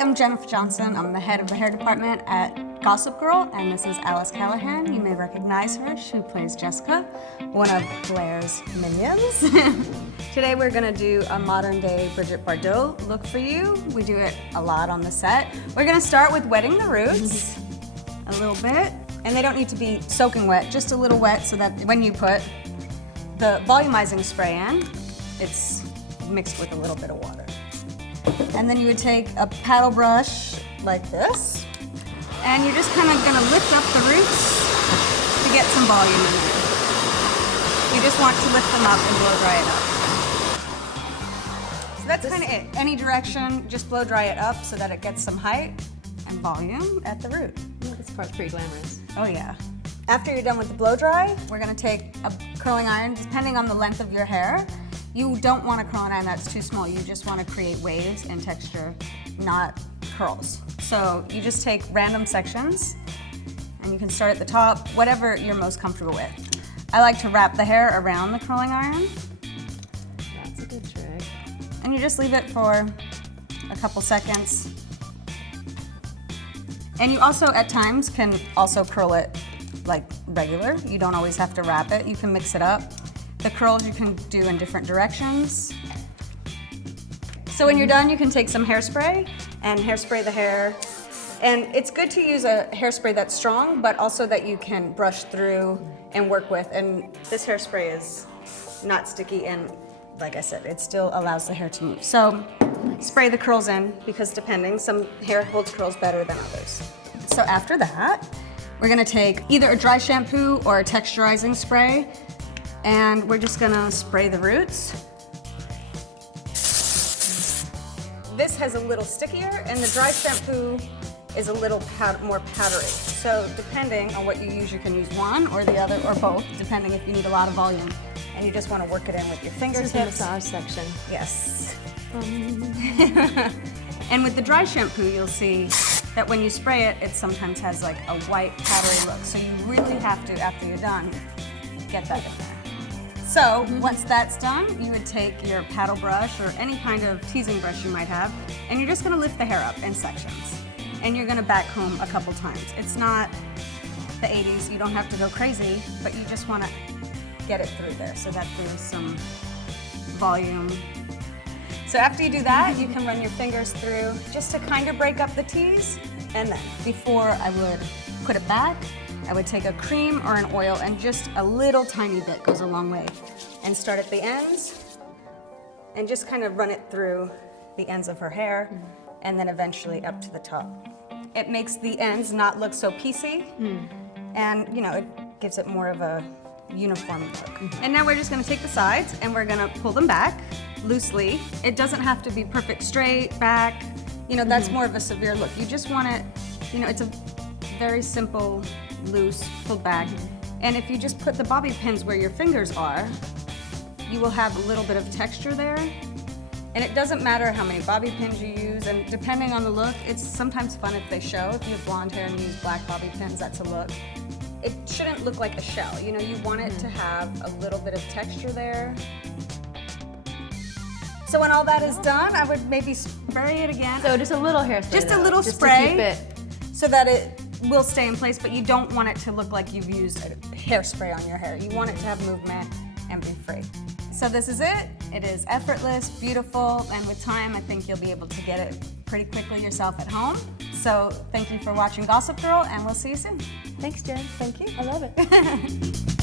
I'm Jennifer Johnson. I'm the head of the hair department at Gossip Girl, and this is Alice Callahan. You may recognize her. She plays Jessica, one of Blair's minions. Today we're gonna do a modern day Brigitte Bardot look for you. We do it a lot on the set. We're gonna start with wetting the roots a little bit, and they don't need to be soaking wet, just a little wet so that when you put the volumizing spray in, it's mixed with a little bit of water. And then you would take a paddle brush like this, and you're just kind of gonna lift up the roots to get some volume in there. You just want to lift them up and blow dry it up. So that's kind of it. Any direction, just blow dry it up so that it gets some height and volume at the root. This part's pretty glamorous. Oh yeah. After you're done with the blow dry, we're gonna take a curling iron, depending on the length of your hair. You don't want a curling iron that's too small. You just want to create waves and texture, not curls. So you just take random sections, and you can start at the top, whatever you're most comfortable with. I like to wrap the hair around the curling iron. That's a good trick. And you just leave it for a couple seconds. And you also, at times, can also curl it like regular. You don't always have to wrap it. You can mix it up. The curls you can do in different directions. So when you're done, you can take some hairspray and hairspray the hair. And it's good to use a hairspray that's strong, but also that you can brush through and work with. And this hairspray is not sticky, and like I said, it still allows the hair to move. So spray the curls in, because depending, some hair holds curls better than others. So after that, we're gonna take either a dry shampoo or a texturizing spray, and we're just gonna spray the roots. This has a little stickier, and the dry shampoo is a little more powdery. So depending on what you use, you can use one or the other, or both, depending if you need a lot of volume. And you just wanna work it in with your fingertips. This is the massage section. Yes. And with the dry shampoo, you'll see that when you spray it, it sometimes has like a white powdery look. So you really have to, after you're done, get that in there. So once that's done, you would take your paddle brush or any kind of teasing brush you might have, and you're just gonna lift the hair up in sections. And you're gonna backcomb a couple times. It's not the 80s, you don't have to go crazy, but you just wanna get it through there so that there's some volume. So after you do that, you can run your fingers through just to kind of break up the tease. And then before I would put it back, I would take a cream or an oil, and just a little tiny bit goes a long way. And start at the ends and just kind of run it through the ends of her hair, and then eventually up to the top. It makes the ends not look so piecey, and you know, it gives it more of a uniform look. And now we're just gonna take the sides and we're gonna pull them back loosely. It doesn't have to be perfect straight back. You know, that's more of a severe look. You just want it, you know, it's a very simple, loose, pulled back. And if you just put the bobby pins where your fingers are, you will have a little bit of texture there. And it doesn't matter how many bobby pins you use, and depending on the look, it's sometimes fun if they show. If you have blonde hair and you use black bobby pins, that's a look. It shouldn't look like a shell. You know, you want it to have a little bit of texture there. So when all that is done, I would maybe spray it again. So just a little hairspray. Just a little just spray. To keep it. So that it will stay in place, but you don't want it to look like you've used a hairspray on your hair. You want it to have movement and be free. So this is it. It is effortless, beautiful, and with time, I think you'll be able to get it pretty quickly yourself at home. So thank you for watching Gossip Girl, and we'll see you soon. Thanks, Jen. Thank you. I love it.